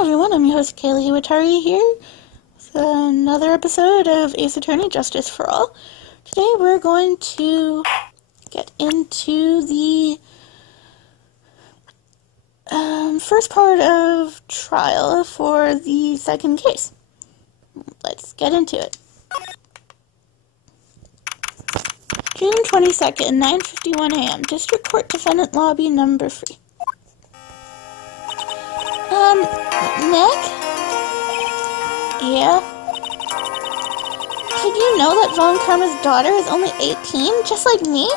Hello everyone, I'm your host Kaylee Iwatari here with another episode of Ace Attorney Justice for All. Today we're going to get into the first part of trial for the second case. Let's get into it. June 22nd, 9:51 a.m. District Court Defendant Lobby number 3. Nick? Yeah? Did you know that Von Karma's daughter is only 18, just like me?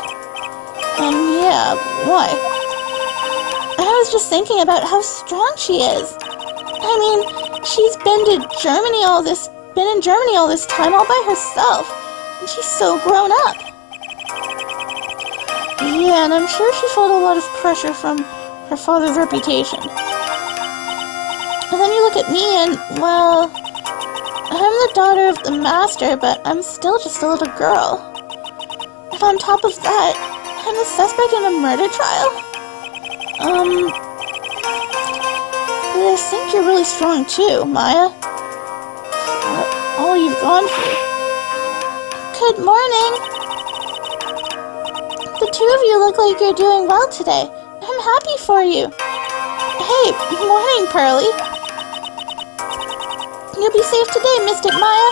Yeah, why? I was just thinking about how strong she is. I mean, she's been in Germany all this time all by herself, and she's so grown up. Yeah, and I'm sure she felt a lot of pressure from her father's reputation. And then you look at me and, well, I'm the daughter of the master, but I'm still just a little girl. And on top of that, I'm the suspect in a murder trial. I think you're really strong too, Maya. For all you've gone through. Good morning. The two of you look like you're doing well today. I'm happy for you. Hey, morning, Pearly. You'll be safe today, Mystic Maya.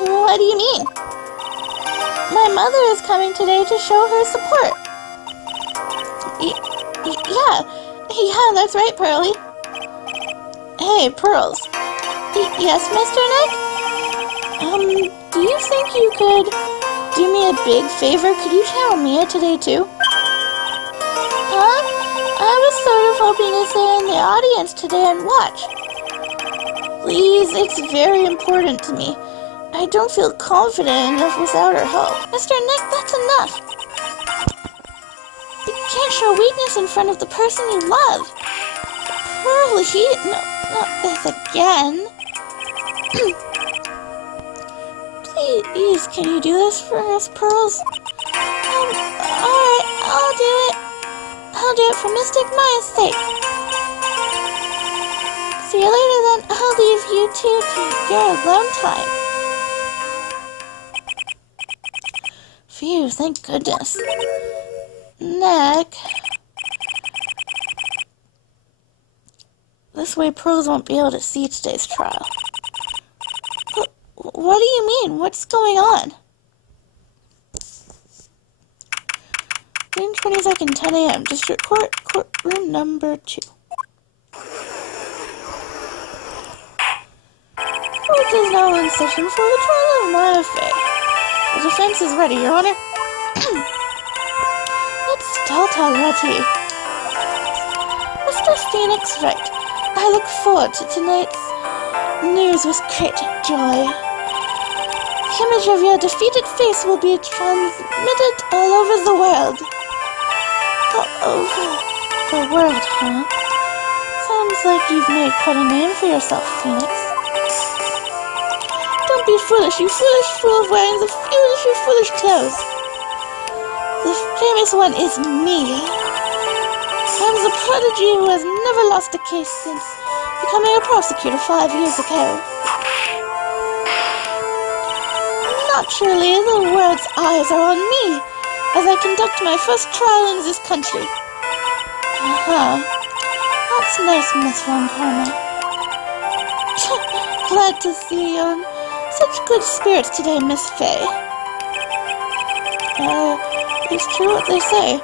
What do you mean? My mother is coming today to show her support. Yeah, that's right, Pearly. Hey, Pearls. Yes, Mr. Nick? Do you think you could do me a big favor? Could you channel Mia today, too? Huh? I was sort of hoping to stay in the audience today and watch. Please, it's very important to me. I don't feel confident enough without her help. Mr. Nick, that's enough. You can't show weakness in front of the person you love. Pearly, no, not this again. Please, can you do this for us, Pearls? Alright, I'll do it. I'll do it for Mystic Maya's sake. See you later then. I'll leave you two to your alone time. Phew, thank goodness. Nick. This way Pearls won't be able to see today's trial. What do you mean? What's going on? June 22nd, 10 a.m. District Court, courtroom number 2. Court is now in session for the trial of Maya Fey. The defense is ready, Your Honor. Let's start already. Mr. Phoenix, right. I look forward to tonight's news with great joy. The image of your defeated face will be transmitted all over the world. All over the world, huh? Sounds like you've made quite a name for yourself, Phoenix. Don't be foolish, you foolish fool wearing the foolish clothes. The famous one is me. I'm the prodigy who has never lost a case since becoming a prosecutor 5 years ago. Naturally, the world's eyes are on me as I conduct my first trial in this country. That's nice, Miss Von Karma. Glad to see you in such good spirits today, Miss Fey. It's true what they say.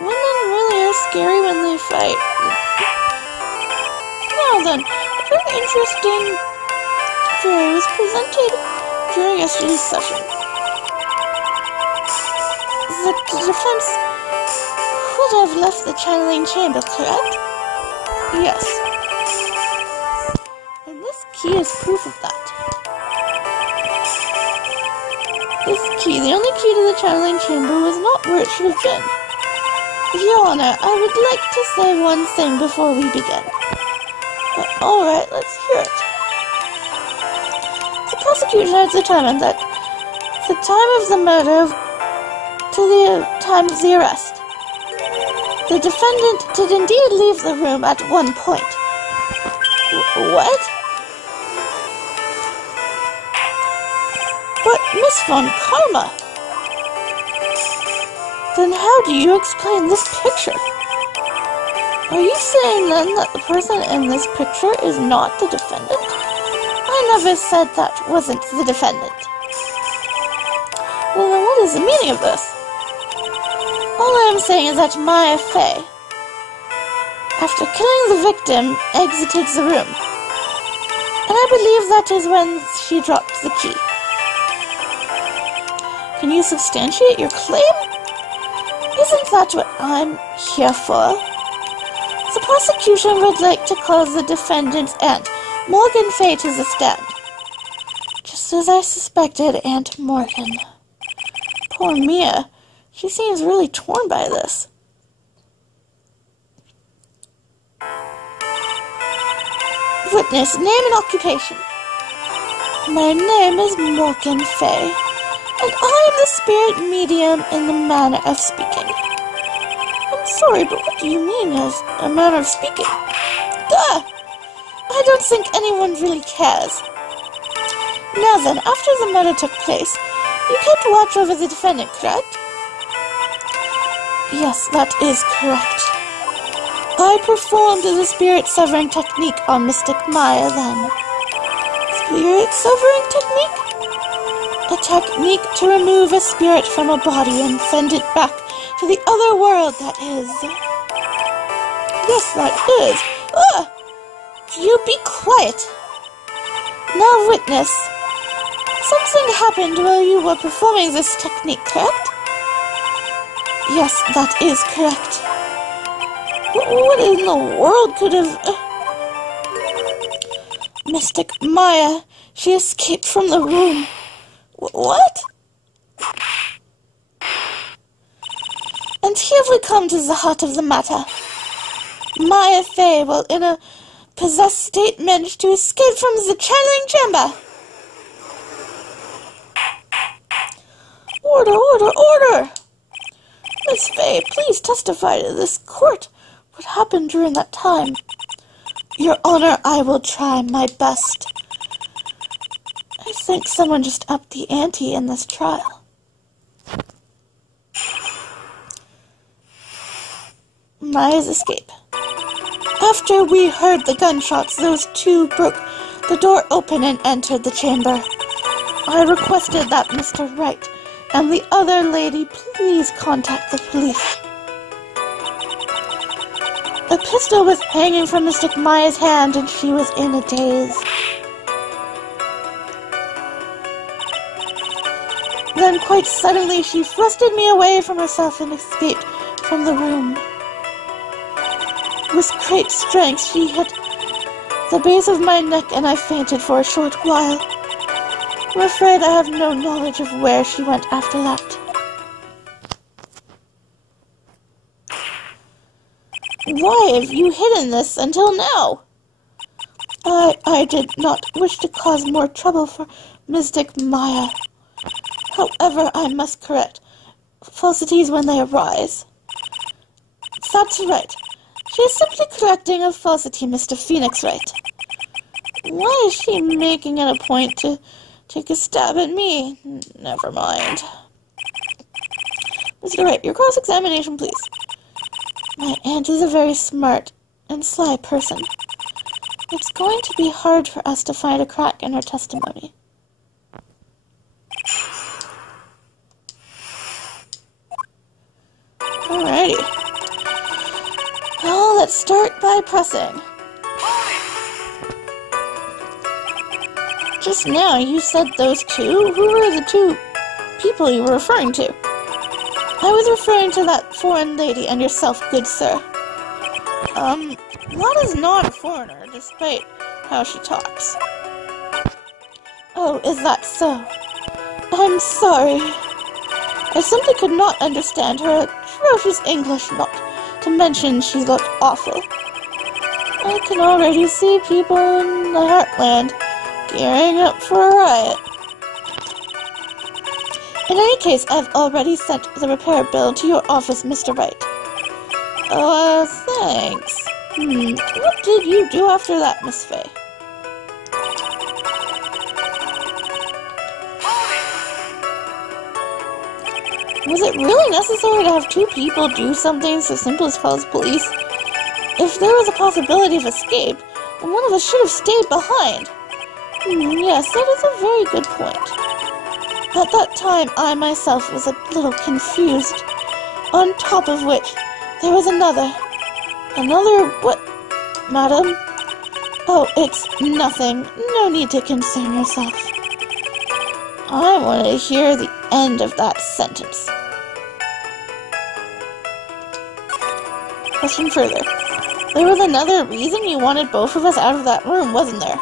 Women really are scary when they fight. Now then, a very interesting jury was presented during yesterday's session. The defense would have left the channeling chamber, correct? Yes. And this key is proof of that. This key, the only key to the channeling chamber, was not where it should have been. Your Honor, I would like to say one thing before we begin. Alright, let's hear it. The prosecution has determined that the time of the murder to the time of the arrest, the defendant did indeed leave the room at one point. What? But Miss Von Karma... Then how do you explain this picture? Are you saying then that the person in this picture is not the defendant? I never said that wasn't the defendant. Well, then what is the meaning of this? All I am saying is that Maya Fey, after killing the victim, exited the room. And I believe that is when she dropped the key. Can you substantiate your claim? Isn't that what I'm here for? The prosecution would like to call the defendant's aunt, Morgan Fay, to the stand. Just as I suspected, Aunt Morgan. Poor Mia. She seems really torn by this. Witness, name and occupation. My name is Morgan Fay, and I am the spirit medium in the manner of speaking. I'm sorry, but what do you mean as a manner of speaking? Duh! I don't think anyone really cares. Now then, after the murder took place, you kept watch over the defendant, correct? Yes, that is correct. I performed the spirit severing technique on Mystic Maya then. Spirit severing technique? A technique to remove a spirit from a body and send it back to the other world, that is. Yes, that is. Ugh! You be quiet. Now, witness. Something happened while you were performing this technique, correct? Yes, that is correct. What in the world could have... Mystic Maya, she escaped from the room. What? And here we come to the heart of the matter. Maya Fey, while in a possessed state, managed to escape from the channeling chamber. Order, order, order! Miss Fey, please testify to this court what happened during that time. Your Honor, I will try my best. I think someone just upped the ante in this trial. Maya's escape. After we heard the gunshots, those two broke the door open and entered the chamber. I requested that Mr. Wright and the other lady please contact the police. A pistol was hanging from Mystic Maya's hand and she was in a daze. Then quite suddenly she thrusted me away from herself and escaped from the room. With great strength she hit the base of my neck and I fainted for a short while. I'm afraid I have no knowledge of where she went after that. Why have you hidden this until now? I did not wish to cause more trouble for Mystic Maya. However, I must correct falsities when they arise. That's right. She is simply correcting a falsity, Mr. Phoenix Wright. Why is she making it a point to take a stab at me? Never mind. Mr. Wright, your cross-examination, please. My aunt is a very smart and sly person. It's going to be hard for us to find a crack in her testimony. Alrighty. Well, let's start by pressing. Just now, you said those two. Who were the two people you were referring to? I was referring to that foreign lady and yourself, good sir. That is not a foreigner, despite how she talks. Oh, is that so? I'm sorry. I simply could not understand her atrocious English, not to mention she looked awful. I can already see people in the Heartland gearing up for a riot. In any case, I've already sent the repair bill to your office, Mr. Wright. Oh, thanks. What did you do after that, Miss Fey? Was it really necessary to have two people do something so simple as call the police? If there was a possibility of escape, then one of us should have stayed behind. Yes, that is a very good point. At that time, I myself was a little confused. On top of which, there was another. Another what, madam? Oh, it's nothing. No need to concern yourself. I want to hear the end of that sentence. Question further. There was another reason you wanted both of us out of that room, wasn't there?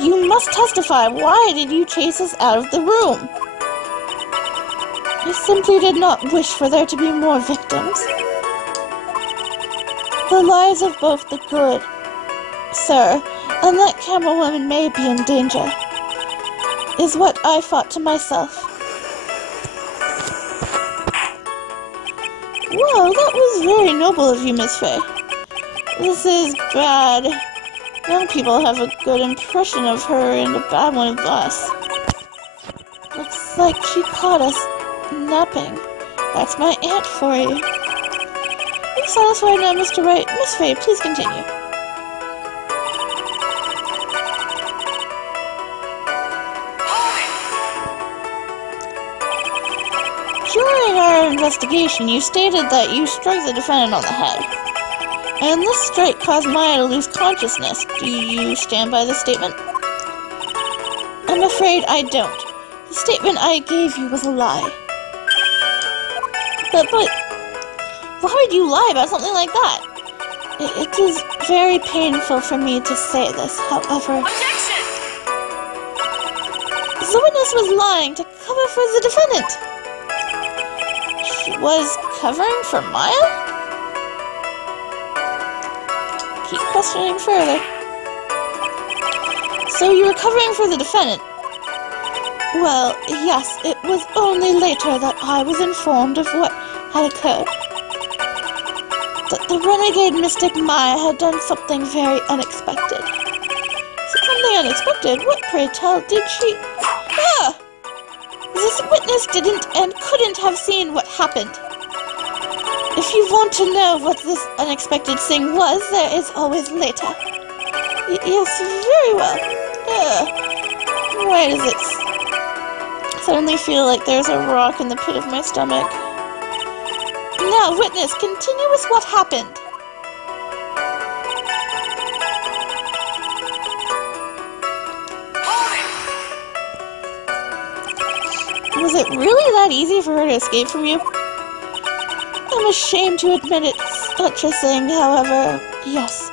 You must testify. Why did you chase us out of the room? I simply did not wish for there to be more victims. The lives of both the good, sir, and that camera woman may be in danger, is what I thought to myself. Well, that was very noble of you, Miss Fey. This is bad. Young people have a good impression of her and a bad one of us. Looks like she caught us napping. That's my aunt for you. You satisfied now, Mr. Wright? Miss Fey, please continue. During our investigation, you stated that you struck the defendant on the head, and this strike caused Maya to lose consciousness. Do you stand by this statement? I'm afraid I don't. The statement I gave you was a lie. But why would you lie about something like that? It is very painful for me to say this, however. Objection! The witness was lying to cover for the defendant. She was covering for Maya? Keep questioning further. So you were covering for the defendant? Well, yes, it was only later that I was informed of what had occurred. That the renegade mystic Maya had done something very unexpected. Something unexpected? What, pray tell, did she... Ah! This witness didn't and couldn't have seen what happened. If you want to know what this unexpected thing was, there is always later. Yes, very well. Why does it suddenly feel like there's a rock in the pit of my stomach? Now, witness, continue with what happened. Was it really that easy for her to escape from you? I'm ashamed to admit it's such a thing, however, yes.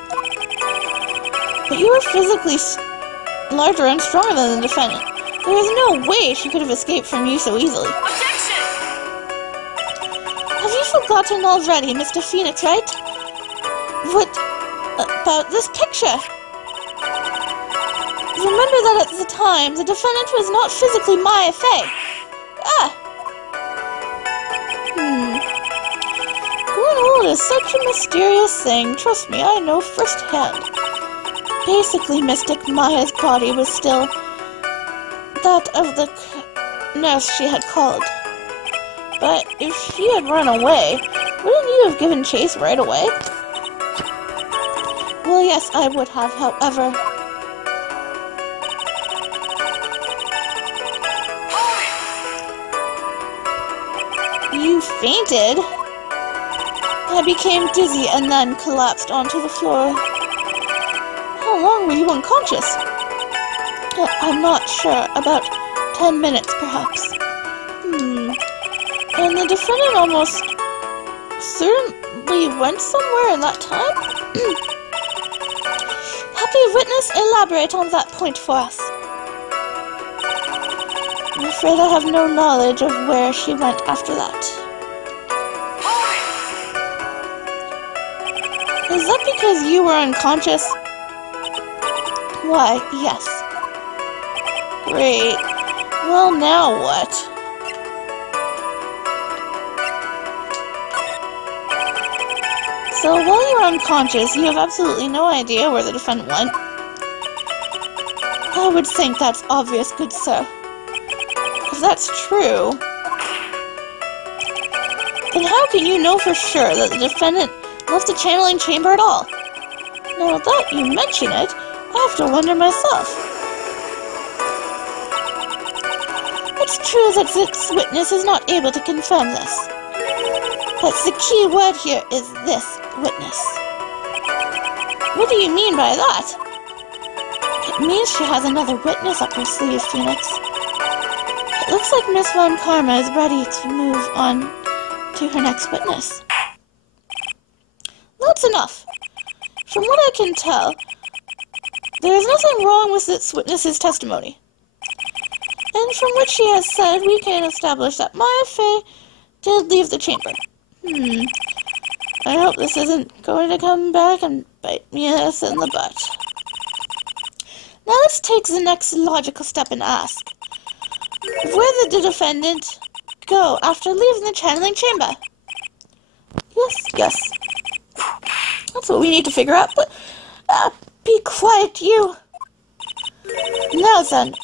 But you were physically larger and stronger than the defendant. There was no way she could have escaped from you so easily. Objection! Have you forgotten already, Mr. Phoenix, right? What about this picture? Remember that at the time, the defendant was not physically Maya Fey. Growing old is such a mysterious thing. Trust me, I know firsthand. Basically, Mystic Maya's body was still that of the nurse she had called. But if she had run away, wouldn't you have given chase right away? Well, yes, I would have, however... You fainted? I became dizzy and then collapsed onto the floor. How long were you unconscious? I'm not sure. About 10 minutes, perhaps. And the defendant almost certainly went somewhere in that time? Happy witness, elaborate on that point for us. I'm afraid I have no knowledge of where she went after that. Is that because you were unconscious? Why, yes. Great. Well, now what? So while you're unconscious, you have absolutely no idea where the defendant went? I would think that's obvious, good sir. If that's true, then how can you know for sure that the defendant left the channeling chamber at all? Now that you mention it, I have to wonder myself. It's true that this witness is not able to confirm this. But the key word here is this witness. What do you mean by that? It means she has another witness up her sleeve, Phoenix. It looks like Miss Von Karma is ready to move on to her next witness. That's enough. From what I can tell, there is nothing wrong with this witness's testimony. And from what she has said, we can establish that Maya Fey did leave the chamber. I hope this isn't going to come back and bite me in the butt. Now let's take the next logical step and ask, where did the defendant go after leaving the channeling chamber? Yes. That's what we need to figure out, but be quiet, you. Now then,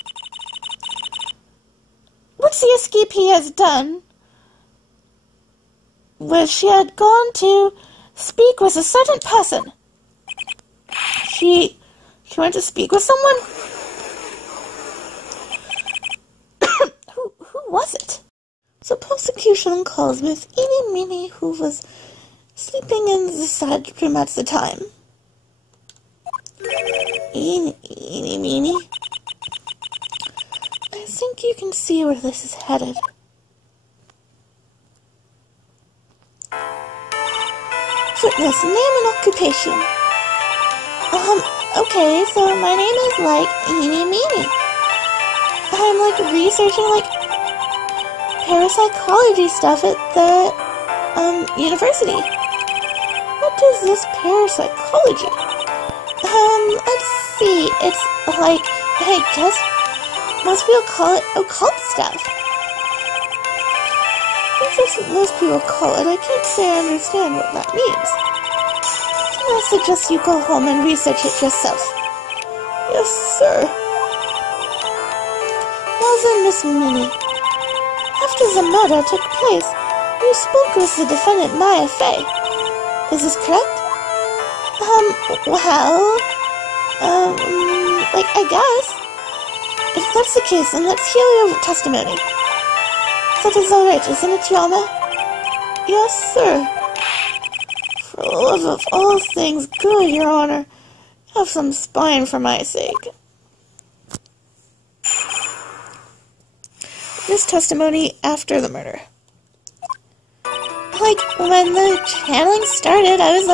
what's the escape he has done? Where she had gone to speak with a certain person. She went to speak with someone? Who was it? The prosecution calls Miss Eeny Meeny, who was sleeping in the side room at the time. Eeny Meeny? I think you can see where this is headed. Witness, name and occupation. Okay, so my name is, Eeny Meeny. I'm, researching, parapsychology stuff at the, university. What is this parapsychology? Let's see, it's, I guess, most people call it occult stuff. That's what most people call it. I can't say I understand what that means. I suggest you go home and research it yourself. Yes, sir. Now then, Miss Minnie. After the murder took place, you spoke with the defendant, Maya Fey. Is this correct? I guess. If that's the case, then let's hear your testimony. That is alright, isn't it, Your Honor? Yes, sir. For the love of all things good, Your Honor, have some spine for my sake. This testimony after the murder. When the channeling started, I was,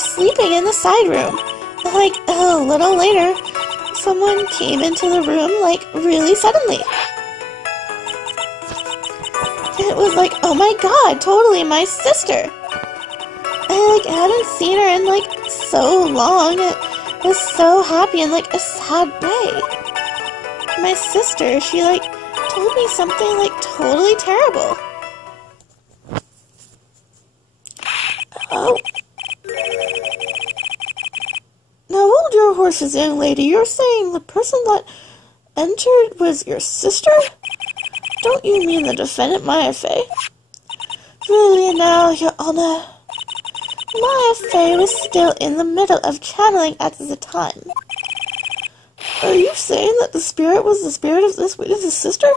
sleeping in the side room. A little later, someone came into the room, really suddenly. It was oh my god, totally my sister. I hadn't seen her in so long. It was so happy in a sad way. My sister, she told me something totally terrible. Oh. Now hold your horses, young lady. You're saying the person that entered was your sister? Don't you mean the defendant, Maya Fey? Really now, Your Honor? Maya Fey was still in the middle of channeling at the time. Are you saying that the spirit was the spirit of this witness's sister?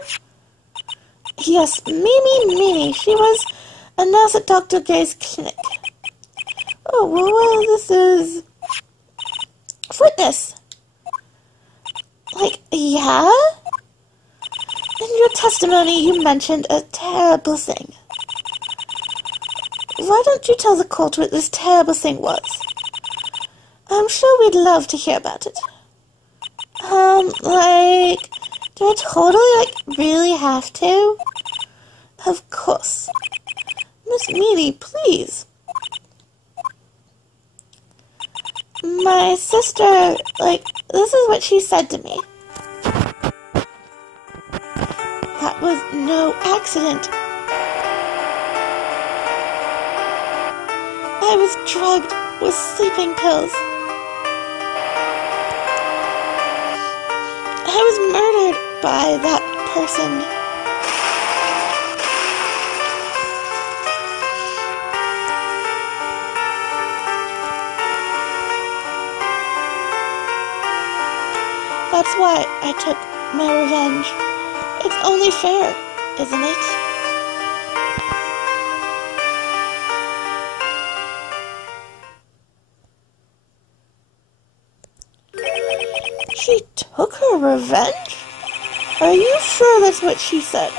Yes, Mimi. She was a nurse at Dr. Gay's clinic. Oh, well, this is... Witness. Yeah? In your testimony, you mentioned a terrible thing. Why don't you tell the court what this terrible thing was? I'm sure we'd love to hear about it. Do I totally, really have to? Of course. Miss Meany, please. My sister, this is what she said to me. That was no accident. I was drugged with sleeping pills. I was murdered by that person. That's why I took my revenge. It's only fair, isn't it? She took her revenge? Are you sure that's what she said?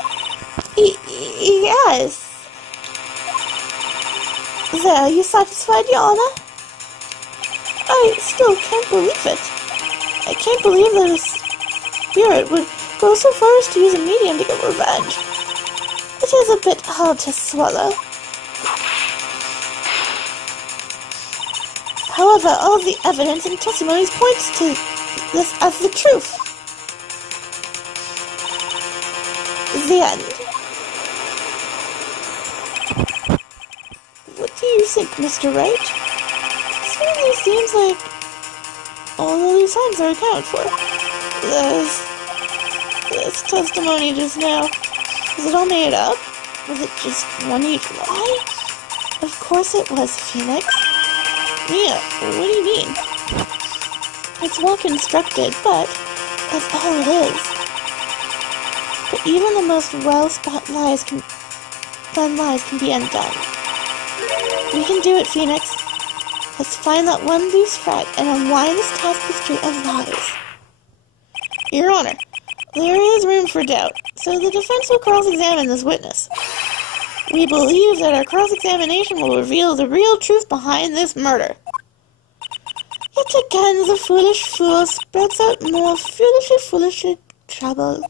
Yes. There, you satisfied, Your Honor? I still can't believe it. I can't believe that a spirit would go so far as to use a medium to get revenge. It is a bit hard to swallow. However, all the evidence and testimonies points to this as the truth. The end. What do you think, Mr. Wright? It certainly seems like all the loose ends are accounted for. This testimony just now, was it all made up? Was it just one huge lie? Of course it was, Phoenix. Mia, what do you mean? It's well constructed, but that's all it is. But even the most well-spot lies can be undone. We can do it, Phoenix. Let's find that one loose thread and unwind this tapestry of lies. Your Honor, there is room for doubt, so the defense will cross-examine this witness. We believe that our cross-examination will reveal the real truth behind this murder. Yet again, the foolish fool spreads out more foolishly trouble.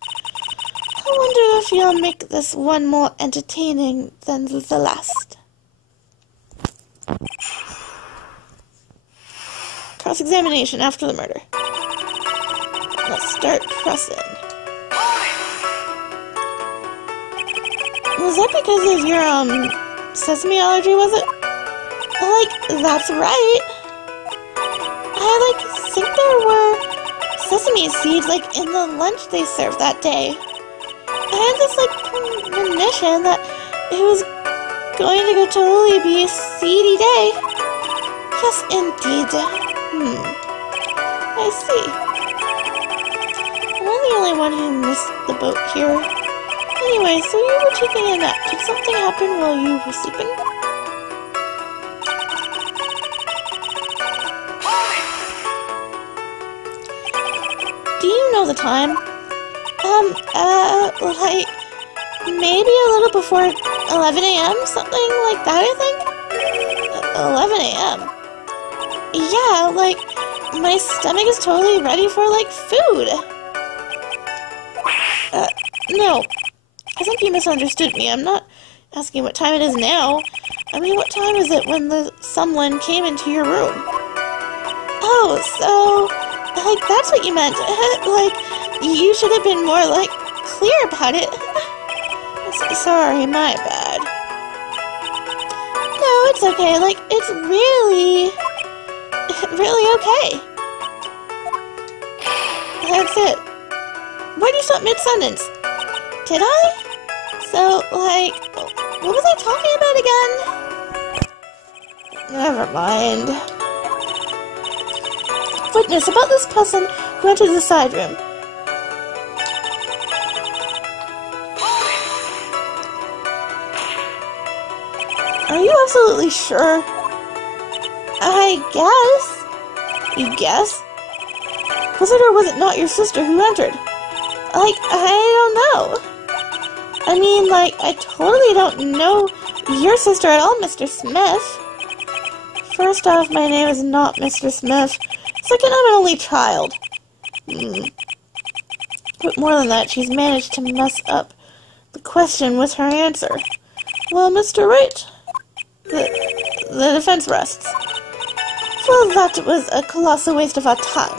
I wonder if you'll make this one more entertaining than the last. Cross-examination after the murder. Let's start pressing. Was that because of your, sesame allergy, was it? That's right. I, think there were sesame seeds, in the lunch they served that day. I had this, premonition that it was going to go totally be a seedy day. Yes, indeed. I see. Am I the only one who missed the boat here? Anyway, so you were taking a nap. Did something happen while you were sleeping? Do you know the time? Maybe a little before 11 a.m., something like that, I think? 11 a.m.? Yeah, my stomach is totally ready for, food. No. I think you misunderstood me. I'm not asking what time it is now. I mean, what time is it when someone came into your room? Oh, so, that's what you meant. You should have been more, clear about it. Sorry, my bad. No, it's okay. It's really okay. That's it. Why do you stop mid-sentence? Did I? So, what was I talking about again? Never mind. Witness, about this person who entered the side room. Are you absolutely sure? I guess. You guess? Was it or was it not your sister who entered? I don't know. I mean, I totally don't know your sister at all, Mr. Smith. First off, my name is not Mr. Smith. Second, I'm an only child. But more than that, she's managed to mess up the question with her answer. Well, Mr. Wright, the defense rests. Well, that was a colossal waste of our time.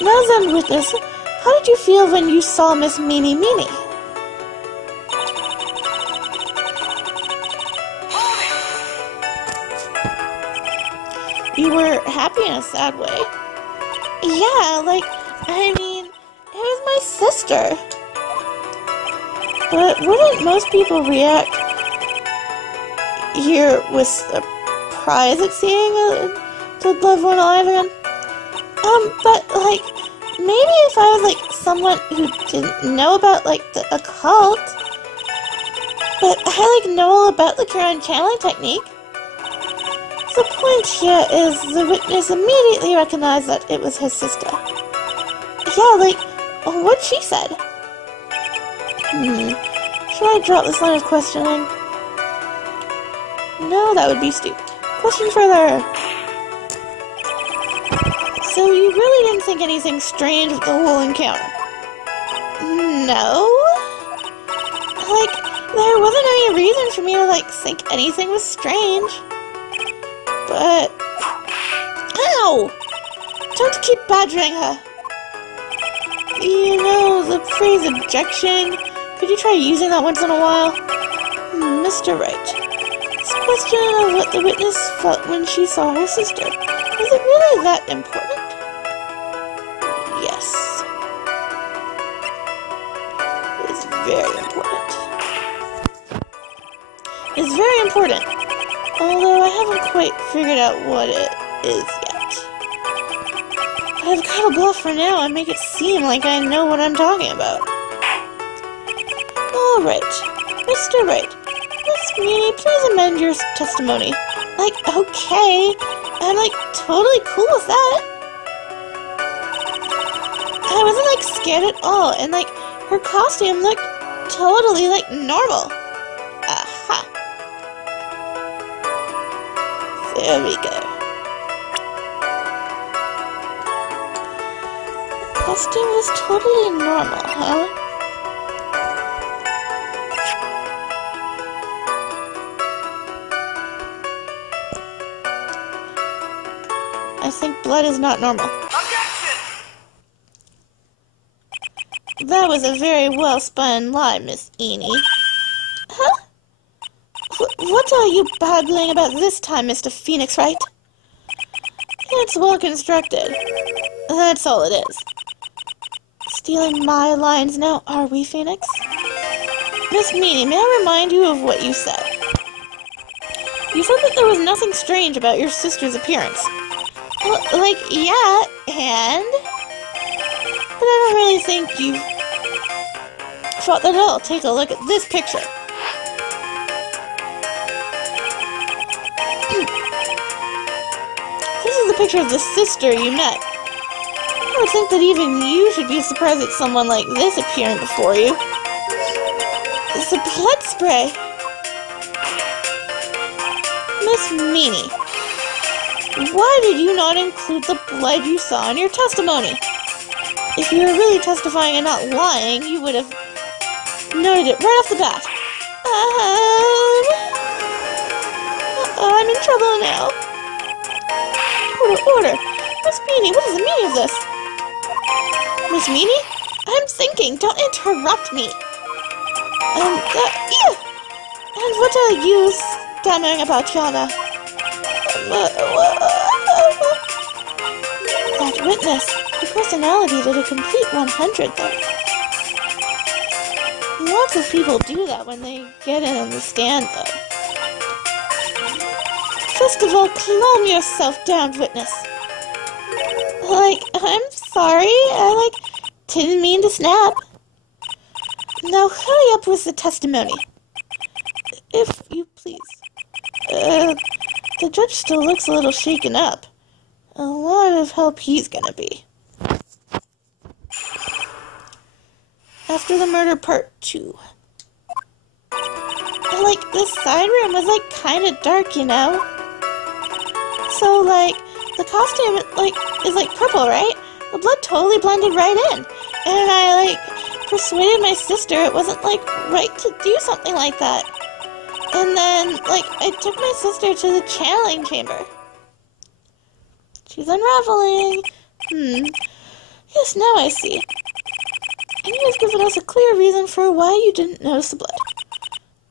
Now then, witness, how did you feel when you saw Miss Meanie Meanie? You were happy in a sad way. Yeah, like, I mean, it was my sister. But wouldn't most people react here with surprise at seeing a loved one alive again? But, like, maybe if I was, like, someone who didn't know about, like, the occult, but I, like, know all about the current channeling technique. The point here is the witness immediately recognized that it was his sister. Yeah, like, what she said. Should I drop this line of questioning? No, that would be stupid. Question further. So you really didn't think anything strange with the whole encounter? No. Like, there wasn't any reason for me to, like, think anything was strange. But... Ow! Don't keep badgering her. You know, the phrase objection, could you try using that once in a while? Mr. Wright, this question of what the witness felt when she saw her sister, is it really that important? Yes. It's very important. It's very important. Although I haven't quite figured out what it is yet. I've got to bluff for now and make it seem like I know what I'm talking about. Alright, Mr. Wright, Miss Meany, please amend your testimony. Like, okay, I'm like totally cool with that. I wasn't like scared at all, and like her costume looked totally like normal. Aha. There we go. Costume was totally normal, huh? I think blood is not normal. Objection! That was a very well-spun lie, Miss Eenie. Huh? What are you babbling about this time, Mr. Phoenix Wright? It's well constructed. That's all it is. Stealing my lines now, are we, Phoenix? Miss Meany, may I remind you of what you said? You said that there was nothing strange about your sister's appearance. Well, like, yeah, and? But I don't really think you thought that at all. Take a look at this picture. This is the picture of the sister you met. I would think that even you should be surprised at someone like this appearing before you. It's a blood spray. Miss Meany, why did you not include the blood you saw in your testimony? If you were really testifying and not lying, you would have noted it right off the bat. I'm in trouble now. Order. Miss Meany, what is the meaning of this? Miss Meany? I'm thinking. Don't interrupt me. Yeah. And what are you stammering about, Yana? That witness. Her personality did a complete 100, though. Lots of people do that when they get in on the stand, though. First of all, calm yourself down, witness. Like, I'm sorry, I, didn't mean to snap. Now, hurry up with the testimony. If you please. The judge still looks a little shaken up. A lot of help he's gonna be. After the murder, part 2. The side room was, kinda dark, you know? So, the costume, is, purple, right? The blood totally blended right in. And I, persuaded my sister it wasn't, right to do something like that. And then, I took my sister to the channeling chamber. She's unraveling. Yes, now I see. And you have given us a clear reason for why you didn't notice the blood.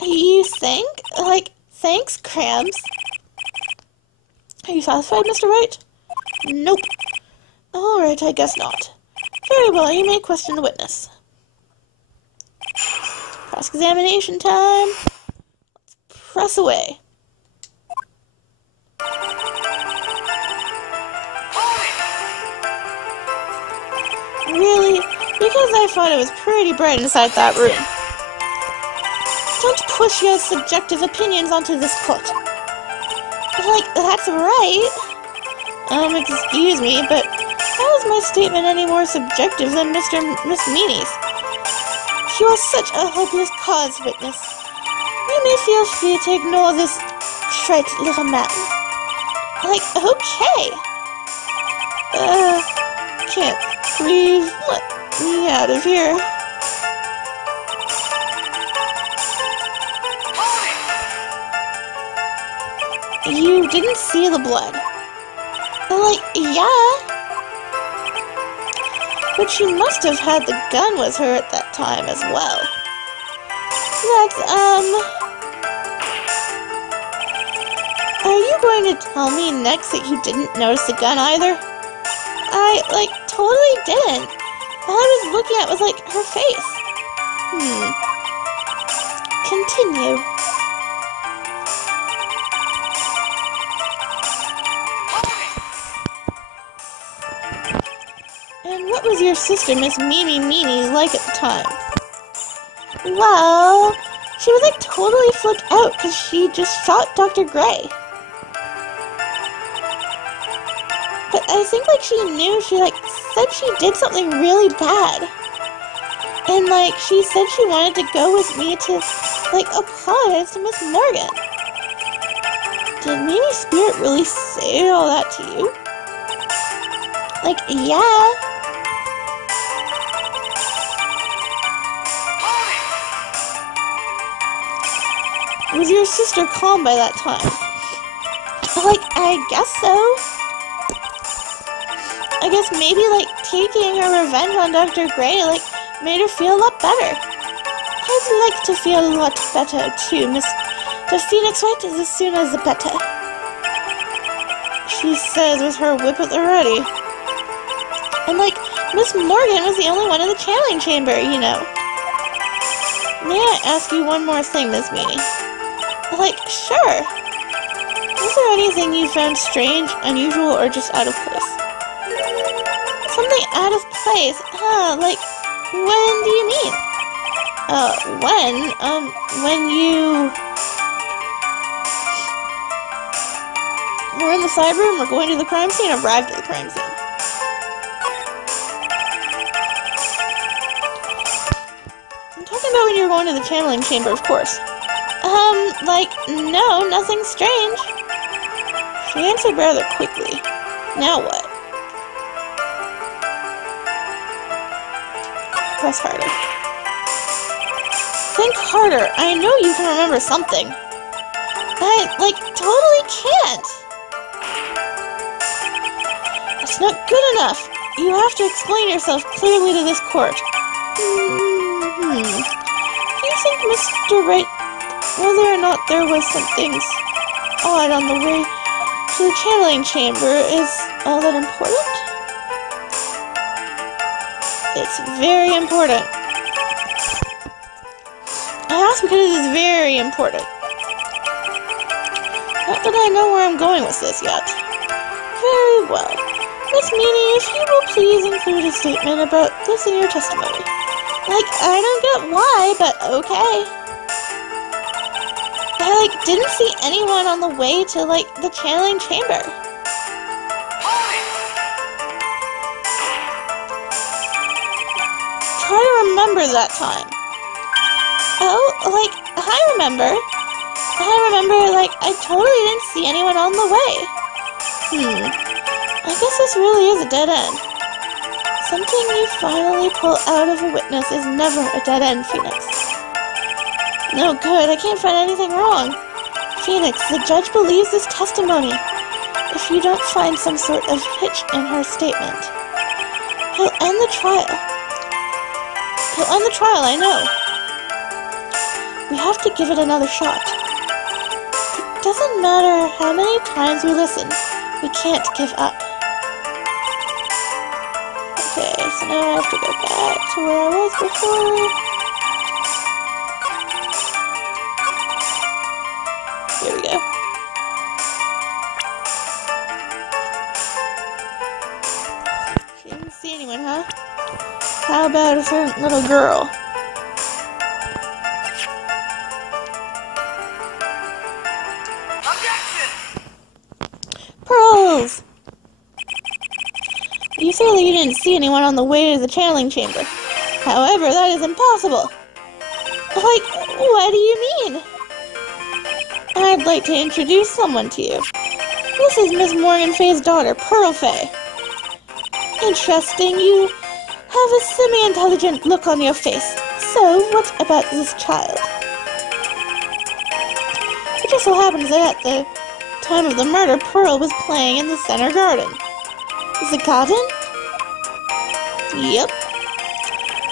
You think? Thanks, Crabs. Are you satisfied, Mr. Wright? Nope. Alright, I guess not. Very well, you may question the witness. Cross-examination time. Let's press away. Really? Because I thought it was pretty bright inside that room. Don't push your subjective opinions onto this court. Like, that's right. Excuse me, but how is my statement any more subjective than Miss Meany's? You are such a hopeless cause, witness. You may feel free to ignore this trite little man. Like, okay. Can't breathe. Let me out of here. You didn't see the blood. Like, yeah. But she must have had the gun with her at that time as well. Are you going to tell me next that you didn't notice the gun either? I, totally didn't. All I was looking at was, her face. Continue. And what was your sister, Miss Meany, like at the time? Well, she was, totally flipped out because she just shot Dr. Gray. But I think, she knew, she, said she did something really bad. And, she said she wanted to go with me to, apologize to Miss Morgan. Did Mimi's spirit really say all that to you? Yeah. Was your sister calm by that time? I guess so. I guess maybe, taking her revenge on Dr. Gray, made her feel a lot better. I'd like to feel a lot better, too, Miss... The Phoenix Wright is as soon as the better. She says with her whip at the ready. And, Miss Morgan was the only one in the channeling chamber, you know. May I ask you one more thing, Miss Meany? Sure. Is there anything you found strange, unusual, or just out of place? Something out of place? When do you mean? When you... were in the side room or going to the crime scene, arrived at the crime scene. I'm talking about when you were going to the channeling chamber, of course. No, nothing strange. She answered rather quickly. Now what? Press harder. Think harder. I know you can remember something. I, totally can't. It's not good enough. You have to explain yourself clearly to this court. Do you think Mr. Wright, whether or not there was some things odd on the way to the channeling chamber, is all that important? It's very important. I ask because it is very important. Not that I know where I'm going with this yet. Very well. Miss Meany, if you will please include a statement about this in your testimony. I don't get why, but okay. I, didn't see anyone on the way to, the channeling chamber. Try to remember that time. Oh, I remember. I totally didn't see anyone on the way. I guess this really is a dead end. Something you finally pull out of a witness is never a dead end, Phoenix. No good, I can't find anything wrong. Phoenix, the judge believes this testimony. If you don't find some sort of hitch in her statement, he'll end the trial. I know. We have to give it another shot. doesn't matter how many times we listen, we can't give up. Okay, so now I have to go back to where I was before. Here we go. She didn't see anyone, huh? How about a certain little girl? Pearls! You say that you didn't see anyone on the way to the channeling chamber. However, that is impossible. Like, what do you mean? I'd like to introduce someone to you. This is Miss Morgan Fay's daughter, Pearl Fay. Interesting, you have a semi-intelligent look on your face. So, what about this child? It just so happens that at the time of the murder, Pearl was playing in the center garden. The garden? Yep.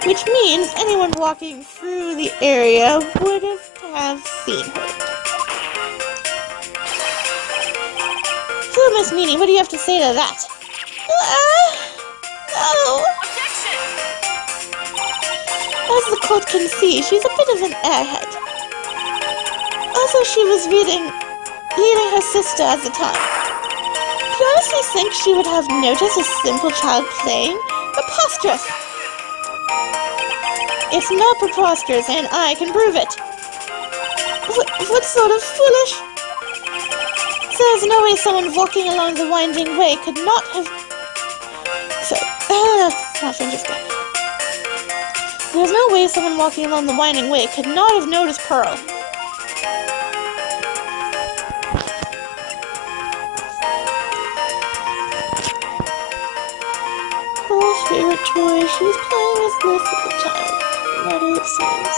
Which means anyone walking through the area would have seen her. So, Miss Meanie, what do you have to say to that? No. As the court can see, she's a bit of an airhead. Also, she was leading her sister at the time. Do you honestly think she would have noticed a simple child playing? Preposterous! It's not preposterous, and I can prove it. What sort of foolish? There's no way someone walking along the winding way could not have... That's not interesting. There's no way someone walking along the winding way could not have noticed Pearl. Pearl's favorite toy she's playing with most of the time. Not it seems.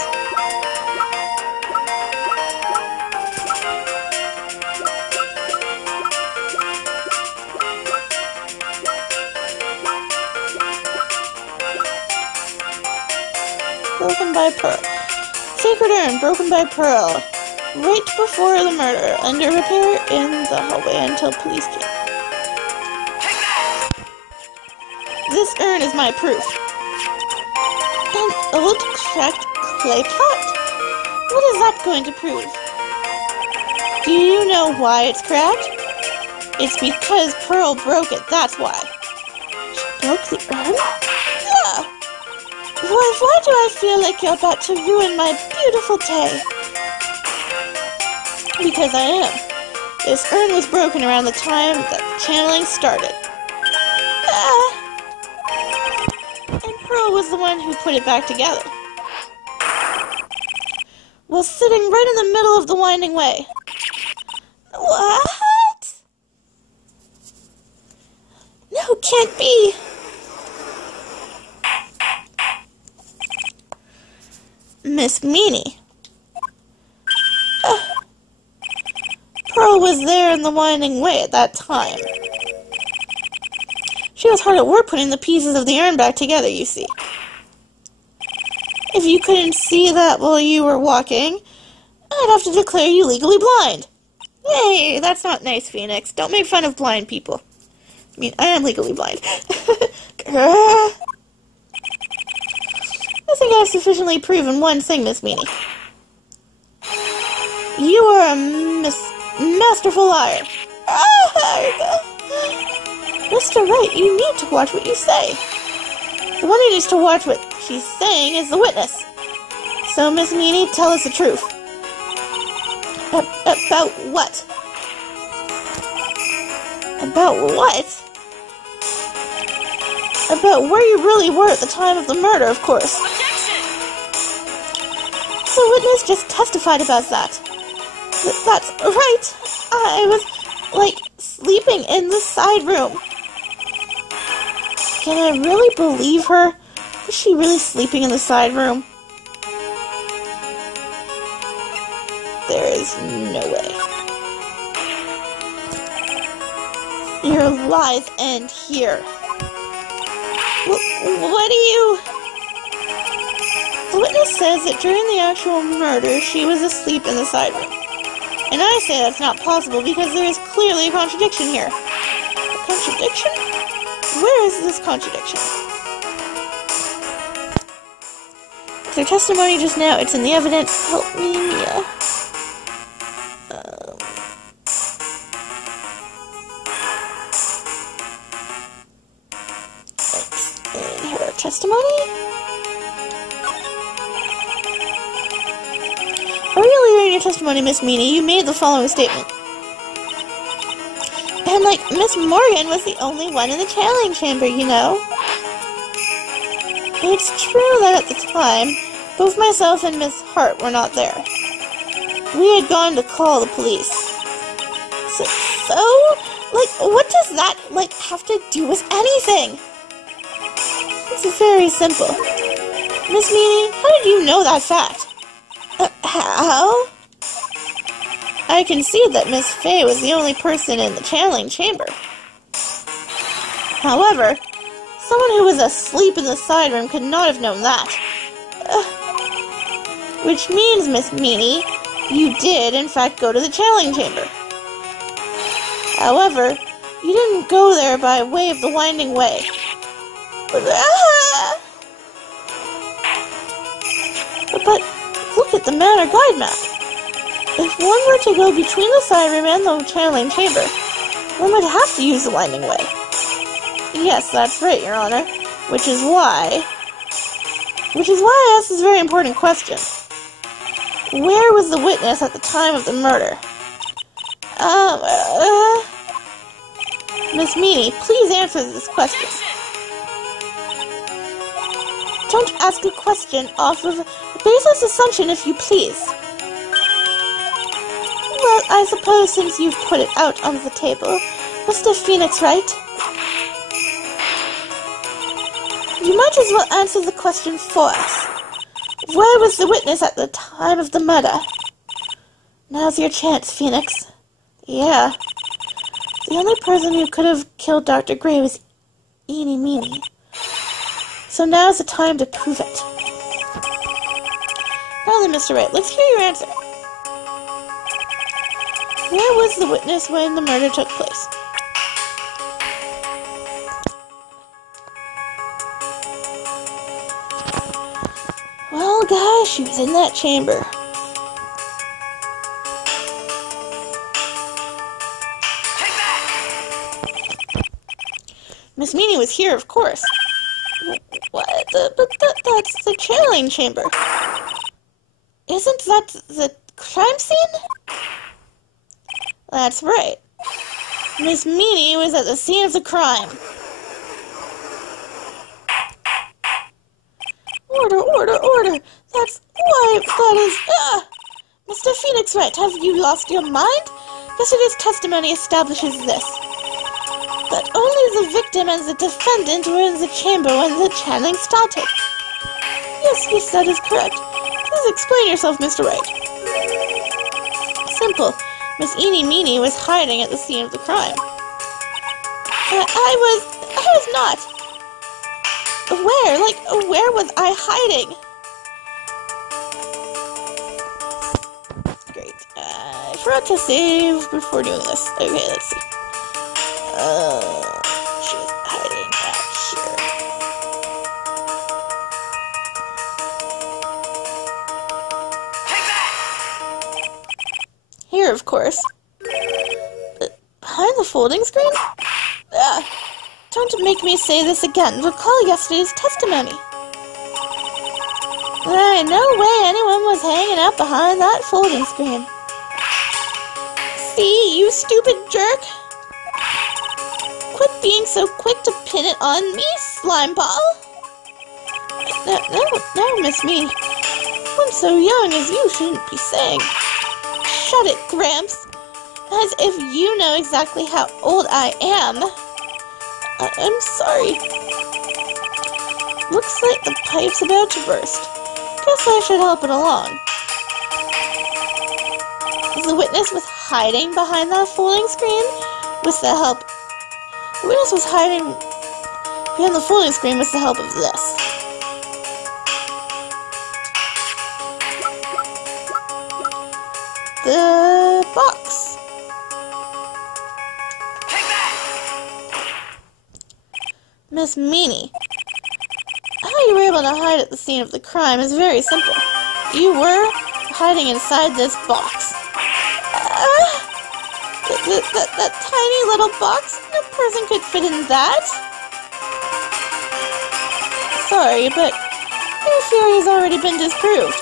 Broken by Pearl. Sacred urn broken by Pearl. Right before the murder. Under repair in the hallway until police came. This urn is my proof. An old cracked clay pot? What is that going to prove? Do you know why it's cracked? It's because Pearl broke it, that's why. She broke the urn? Yeah! Why do I feel like you're about to ruin my beautiful day? Because I am. This urn was broken around the time that channeling started. And Pearl was the one who put it back together. Well, sitting right in the middle of the winding way. What? No, can't be. Miss Meanie. Pearl was there in the winding way at that time. She was hard at work putting the pieces of the urn back together, you see. If you couldn't see that while you were walking, I'd have to declare you legally blind. Hey, that's not nice, Phoenix. Don't make fun of blind people. I mean, I am legally blind. I think I've sufficiently proven one thing, Miss Meanie. You are a masterful liar. Mr. Wright, you need to watch what you say. The one who needs to watch what she's saying is the witness. So, Miss Meanie, tell us the truth. About what? About what? About where you really were at the time of the murder, of course. The witness just testified about that. That's right. I was, sleeping in the side room. Can I really believe her? Was she really sleeping in the side room? There is no way. Your lies end here. What do you... The witness says that during the actual murder, she was asleep in the side room. And I say that's not possible because there is clearly a contradiction here. A contradiction? Where is this contradiction? Their testimony just now, it's in the evidence. Help me, Mia. It's in her testimony. Earlier in your testimony, Miss Meany, you made the following statement. And, like, Miss Morgan was the only one in the channeling chamber, you know. It's true that at the time, both myself and Miss Hart were not there. We had gone to call the police. So, like, what does that, like, have to do with anything? It's very simple. Miss Meany, how did you know that fact? How? I concede that Miss Fay was the only person in the channeling chamber. However, someone who was asleep in the side room could not have known that. Which means, Miss Meany, you did, in fact, go to the channeling chamber. However, you didn't go there by way of the winding way. But look at the Manor Guide map. If one were to go between the side room and the channeling chamber, one would have to use the winding way. Yes, that's right, Your Honor. Which is why I asked this very important question. Where was the witness at the time of the murder? Miss Meany, please answer this question. Don't ask a question off of a baseless assumption, if you please. Well, I suppose since you've put it out on the table, Mr. Phoenix, right? You might as well answer the question for us. Where was the witness at the time of the murder? Now's your chance, Phoenix. Yeah. The only person who could have killed Dr. Gray was Eenie Meenie. So now's the time to prove it. Now then, Mr. Wright, let's hear your answer. Where was the witness when the murder took place? Well, guys, she was in that chamber. Miss Meany was here, of course. What? That's the channeling chamber. Isn't that the crime scene? That's right. Miss Meany was at the scene of the crime. Order, order, order! That's why that is... Mr. Phoenix Wright, have you lost your mind? Yesterday's testimony establishes this. That only the victim and the defendant were in the chamber when the channeling started. Yes, that is correct. Please explain yourself, Mr. Wright. Simple. Miss Eenie Meenie was hiding at the scene of the crime. I was not. Where? Like, where was I hiding? Great. I forgot to save before doing this. Okay, let's see. She was hiding out here. Here, of course. Behind the folding screen? Don't make me say this again. Recall yesterday's testimony. There ain't no way anyone was hanging out behind that folding screen. See, you stupid jerk. Quit being so quick to pin it on me, slime ball. No, Miss Me. One so young as you shouldn't be saying. Shut it, Gramps. As if you know exactly how old I am. I'm sorry. Looks like the pipe's about to burst. Guess I should help it along. The witness was hiding behind that folding screen with the help... The witness was hiding behind the folding screen with the help of this. The box. Take that! Miss Meanie, how you were able to hide at the scene of the crime is very simple. You were hiding inside this box. That tiny little box? No person could fit in that. Sorry, but your theory has already been disproved.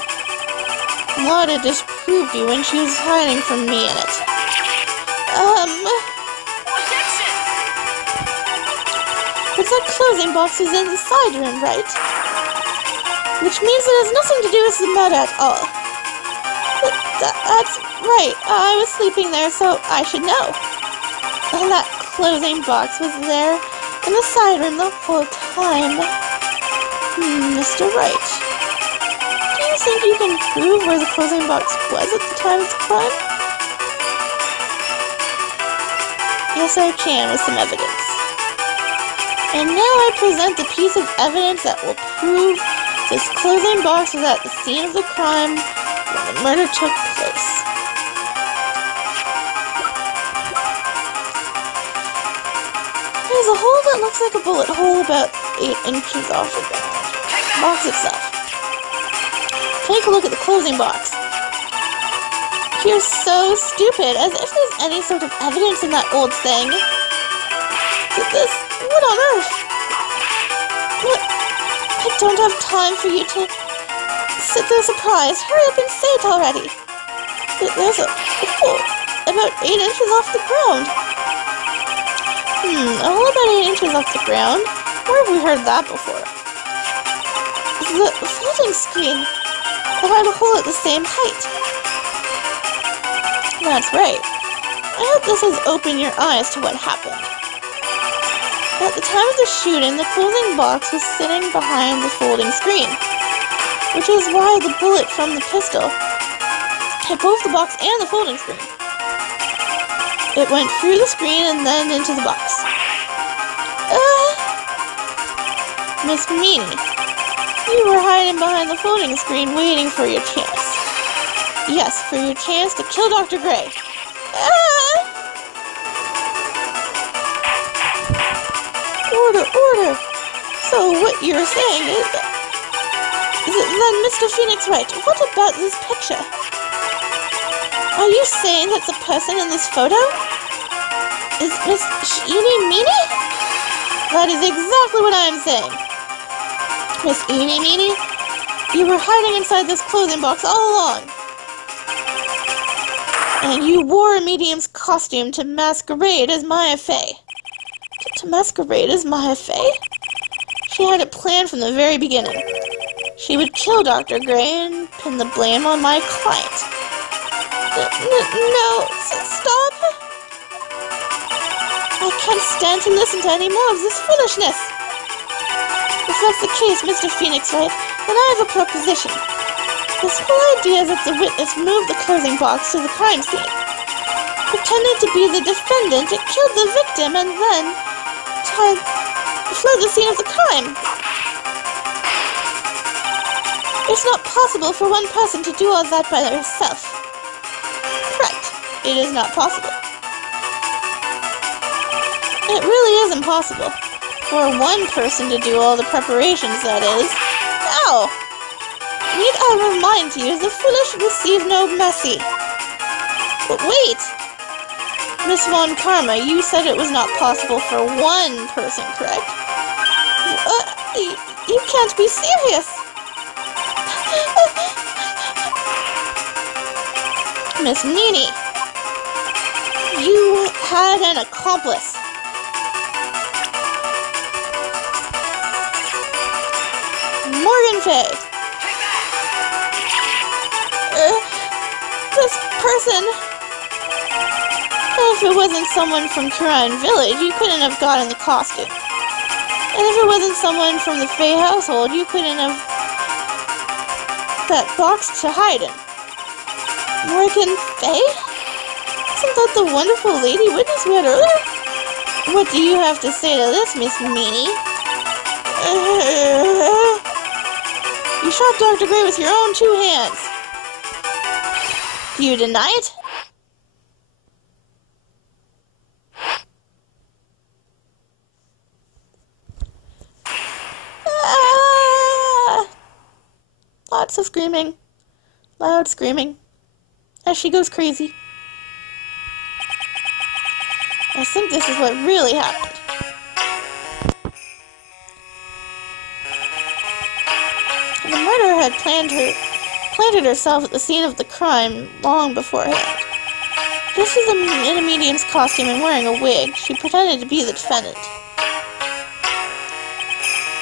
Lotta disproved you when she was hiding from me in it. Objection! But that closing box is in the side room, right? Which means it has nothing to do with the murder at all. That's right. I was sleeping there, so I should know. And that closing box was there in the side room the whole time. Mr. Wright, do you think you can prove where the closing box was at the time of the crime? Yes, I can, with some evidence. And now I present the piece of evidence that will prove this closing box was at the scene of the crime when the murder took place. There's a hole that looks like a bullet hole about 8 inches off the ground. Box itself. Take a look at the closing box. You're so stupid, as if there's any sort of evidence in that old thing. What on earth? I don't have time for you to sit there surprised. Hurry up and say it already. There's a hole about 8 inches off the ground. A hole about 8 inches off the ground? Where have we heard that before? The folding screen that had a hole at the same height. That's right. I hope this has opened your eyes to what happened. At the time of the shooting, the closing box was sitting behind the folding screen, which is why the bullet from the pistol hit both the box and the folding screen. It went through the screen and then into the box. Miss Meanie, you were hiding behind the folding screen waiting for your chance. Yes, for your chance to kill Dr. Gray. Order. So what you're saying is then Mr. Phoenix Wright, what about this picture? Are you saying that's the person in this photo? Is Miss Eenie Meanie? That is exactly what I am saying. Miss Eenie Meanie, you were hiding inside this clothing box all along. And you wore a medium's costume to masquerade as Maya Fey. To masquerade as Maya Fey? She had it planned from the very beginning. She would kill Dr. Gray and pin the blame on my client. No, stop! I can't stand to listen to any more of this foolishness. If that's the case, Mr. Phoenix Wright, then I have a proposition. This whole idea that the witness moved the closing box to the crime scene, pretended to be the defendant, it killed the victim, and then fled the scene of the crime. It's not possible for one person to do all that by herself. Correct. It is not possible. It really is impossible for one person to do all the preparations, that is. Ow! Need I remind you, the foolish receive no mercy. But wait! Miss Von Karma, you said it was not possible for one person, correct? You can't be serious! Miss Meanie, you had an accomplice. Morgan Fay. This person... If it wasn't someone from Kurain Village, you couldn't have gotten the costume. And if it wasn't someone from the Fay household, you couldn't have that box to hide in. Morgan Fay? Isn't that the wonderful lady witness we had earlier? What do you have to say to this, Miss Meanie? You shot Dr. Gray with your own 2 hands. Do you deny it? lots of screaming. Loud screaming. As she goes crazy. I think this is what really happened. The murderer had planted herself at the scene of the crime long beforehand. Just as in a medium's costume and wearing a wig, she pretended to be the defendant.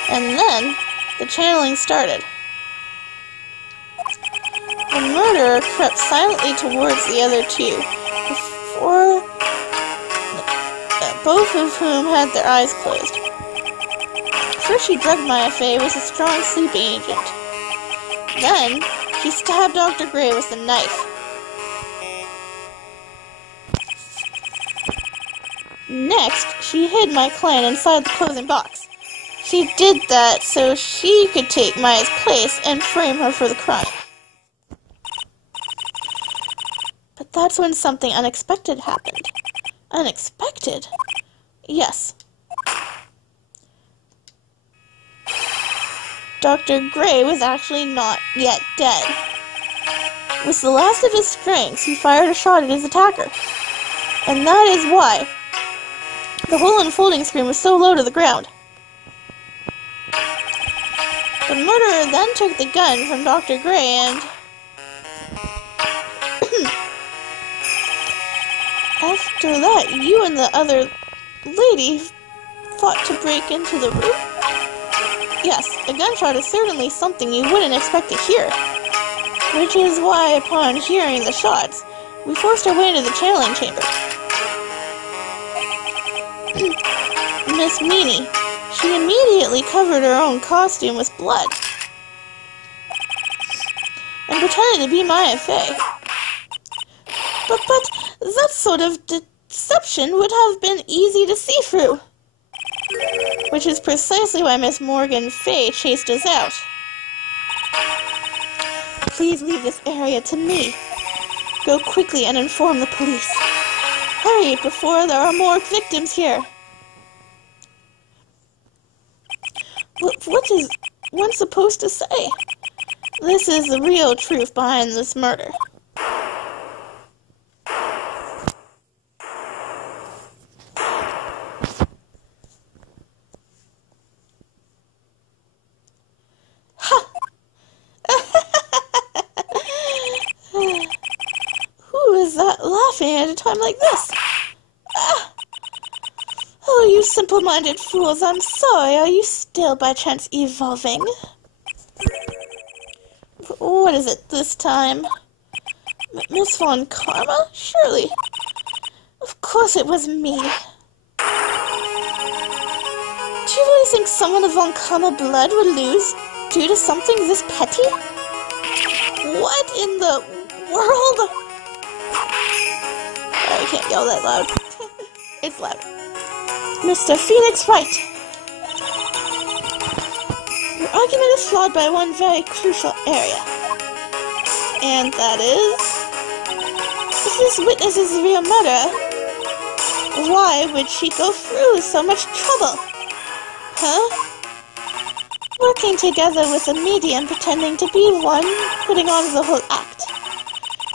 And then, the channeling started. The murderer crept silently towards the other two, before both of whom had their eyes closed. First she drugged Maya Fey with a strong sleeping agent. Then, she stabbed Dr. Gray with a knife. Next, she hid my client inside the closing box. She did that so she could take Maya's place and frame her for the crime. But that's when something unexpected happened. Unexpected? Yes. Dr. Gray was actually not yet dead. With the last of his strength, he fired a shot at his attacker. And that is why the whole unfolding screen was so low to the ground. The murderer then took the gun from Dr. Gray and... After that, you and the other lady fought to break into the room? Yes, a gunshot is certainly something you wouldn't expect to hear. Which is why, upon hearing the shots, we forced our way into the channeling chamber. Miss Meanie, she immediately covered her own costume with blood. And pretended to be Maya Fey. But that sort of deception would have been easy to see through. Which is precisely why Miss Morgan Fey chased us out. Please leave this area to me. Go quickly and inform the police. Hurry, before there are more victims here. What is one supposed to say? This is the real truth behind this murder. Who is that laughing at a time like this? Ah. Oh, you simple-minded fools, I'm sorry. Are you still by chance evolving? What is it this time? Miss Von Karma? Surely. Of course it was me. Do you really think someone of Von Karma blood would lose due to something this petty? What in the world? I can't yell that loud. It's loud. Mr. Phoenix Wright. Your argument is flawed by one very crucial area. And that is... if this witness is the real murderer, why would she go through so much trouble? Huh? Working together with a medium pretending to be one, putting on the whole act.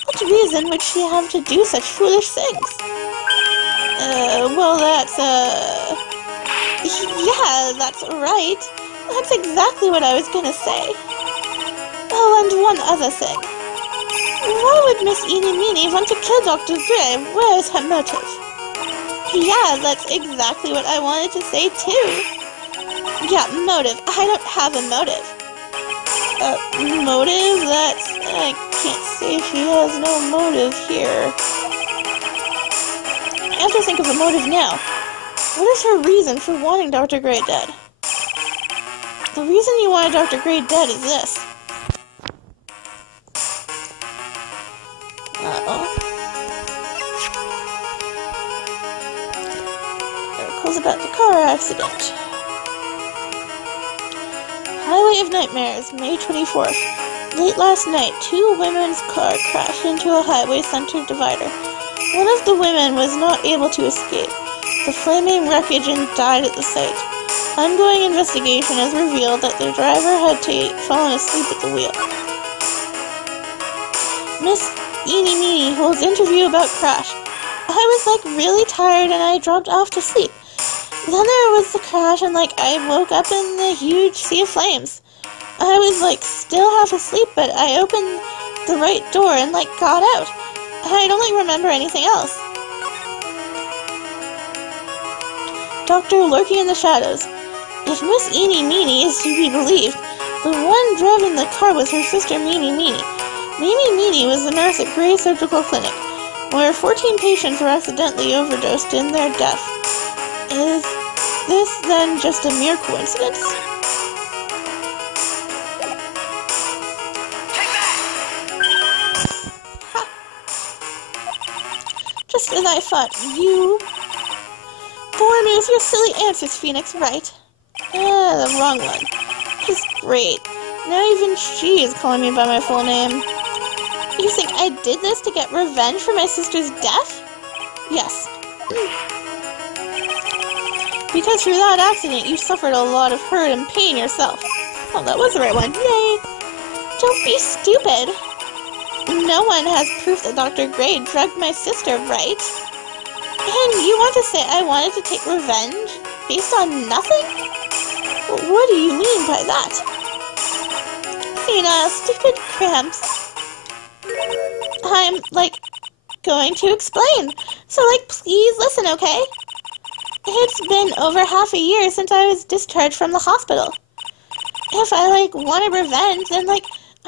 What reason would she have to do such foolish things? Well, yeah, that's right. That's exactly what I was gonna say. Oh, and one other thing. Why would Miss Eenie Meenie want to kill Dr. Gray? Where is her motive? Yeah, that's exactly what I wanted to say, too. Yeah, motive. I don't have a motive. Motive? I can't say she has no motive here. I have to think of a motive now. What is her reason for wanting Dr. Gray dead? The reason you wanted Dr. Gray dead is this. Articles about the car accident. Highway of Nightmares, May 24th. Late last night, two women's car crashed into a highway center divider. One of the women was not able to escape. The flaming wreckage and died at the site. Ongoing investigation has revealed that the driver had fallen asleep at the wheel. Miss Eenie Meenie holds interview about crash. I was like really tired and I dropped off to sleep. Then there was the crash and like I woke up in the huge sea of flames. I was like still half asleep, but I opened the right door and like got out. I don't like remember anything else. Doctor lurking in the shadows. If Miss Eenie Meenie is to be believed, the one driving the car was her sister Meenie Meenie. Meenie Meenie was the nurse at Gray Surgical Clinic, where 14 patients were accidentally overdosed in their death. Is this then just a mere coincidence? Ha! Just as I thought, you... Bore me with your silly answers, Phoenix, right? The wrong one. Just great. Now even she is calling me by my full name. You think I did this to get revenge for my sister's death? Yes. Because through that accident, you suffered a lot of hurt and pain yourself. Oh, that was the right one. Yay! Don't be stupid. No one has proof that Dr. Gray drugged my sister, right? And you want to say I wanted to take revenge based on nothing? What do you mean by that? Fina, stupid cramps. I'm, going to explain. So, please listen, okay? It's been over half a year since I was discharged from the hospital. If I, wanted revenge, then, I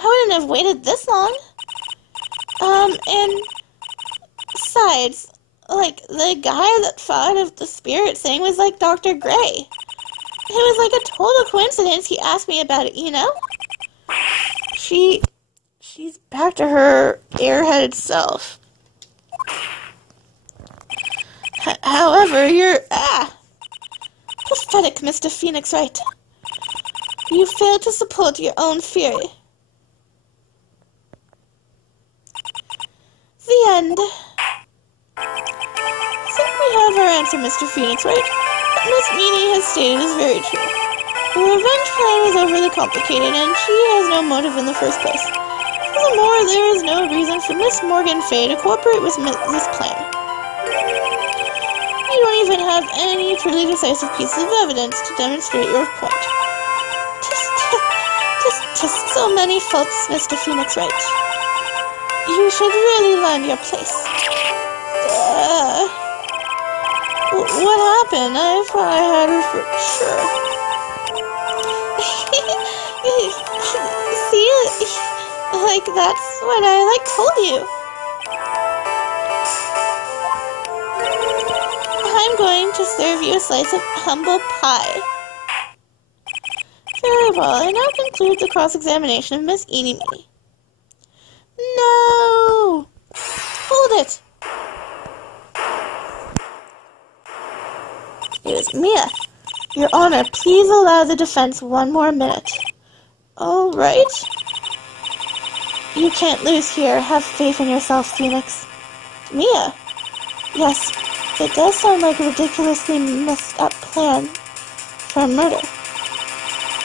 wouldn't have waited this long. And besides, the guy that thought of the spirit thing was, Dr. Gray. It was, a total coincidence he asked me about it, you know? She's back to her airheaded self. However, you're, pathetic, Mr. Phoenix Wright. You failed to support your own theory. The end. I think we have our answer, Mr. Phoenix Wright. What Miss Meenie has stated is very true. The revenge plan was overly complicated, and she has no motive in the first place. Furthermore, there is no reason for Miss Morgan Fay to cooperate with this plan. You don't even have any truly decisive pieces of evidence to demonstrate your point. Just so many faults, Mr. Phoenix Wright. You should really learn your place. What happened? I thought I had her for sure. See, that's what I, told you. I'm going to serve you a slice of humble pie. Very well, I now conclude the cross-examination of Miss Eenie Meenie. No! Hold it! It is Mia. Your Honor, please allow the defense one more minute. All right. You can't lose here. Have faith in yourself, Phoenix. Mia. Yes, it does sound like a ridiculously messed up plan for a murder.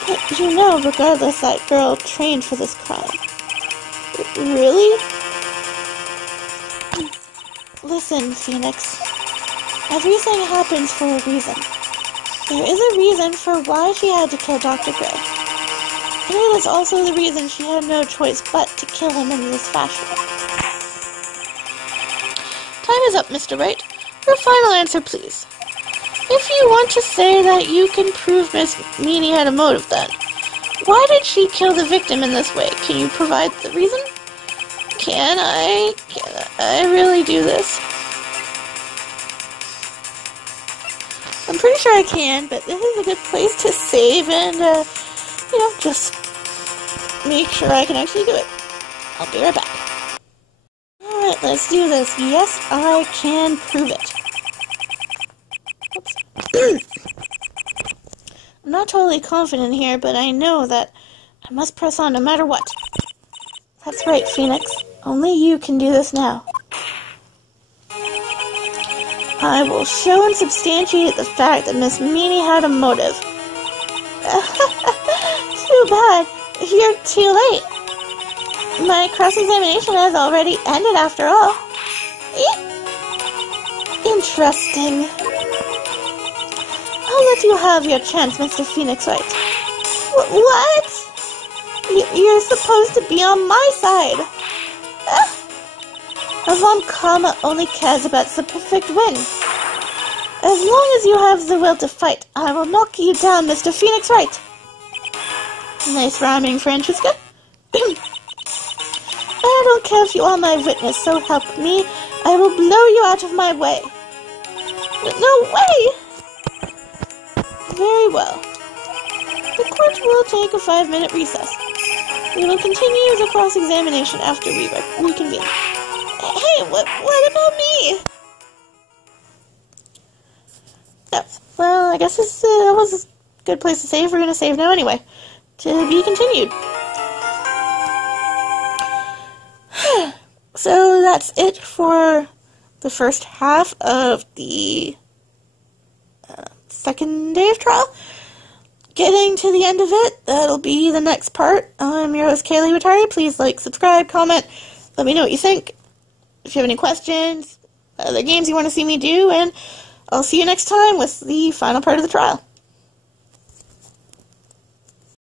But you know, regardless, that girl trained for this crime. Really? Listen, Phoenix. Everything happens for a reason. There is a reason for why she had to kill Dr. Gray. And it is also the reason she had no choice but to kill him in this fashion. Time is up, Mr. Wright. Your final answer, please. If you want to say that you can prove Miss Meenie had a motive, then why did she kill the victim in this way? Can you provide the reason? Can I really do this? I'm pretty sure I can, but this is a good place to save and, just make sure I can actually do it. I'll be right back. Alright, let's do this. Yes, I can prove it. Oops. I'm not totally confident here, but I know that I must press on no matter what. That's right, Phoenix. Only you can do this now. I will show and substantiate the fact that Miss Meenie had a motive. Too bad. You're too late. My cross-examination has already ended after all. Interesting. I'll let you have your chance, Mr. Phoenix Wright. What? You're supposed to be on my side. Avon Karma only cares about the perfect win. As long as you have the will to fight, I will knock you down, Mr. Phoenix Wright. Nice rhyming, Francesca. I don't care if you are my witness, so help me. I will blow you out of my way. No way! Very well. The court will take a 5-minute recess. We will continue the cross-examination after we reconvene. Hey, what about me? Oh, well, I guess this was a good place to save. We're going to save now anyway. To be continued. So that's it for the first half of the second day of trial. Getting to the end of it, that'll be the next part. I'm your host, Kaylee Watari. Please like, subscribe, comment, let me know what you think. If you have any questions, other games you want to see me do, and I'll see you next time with the final part of the trial.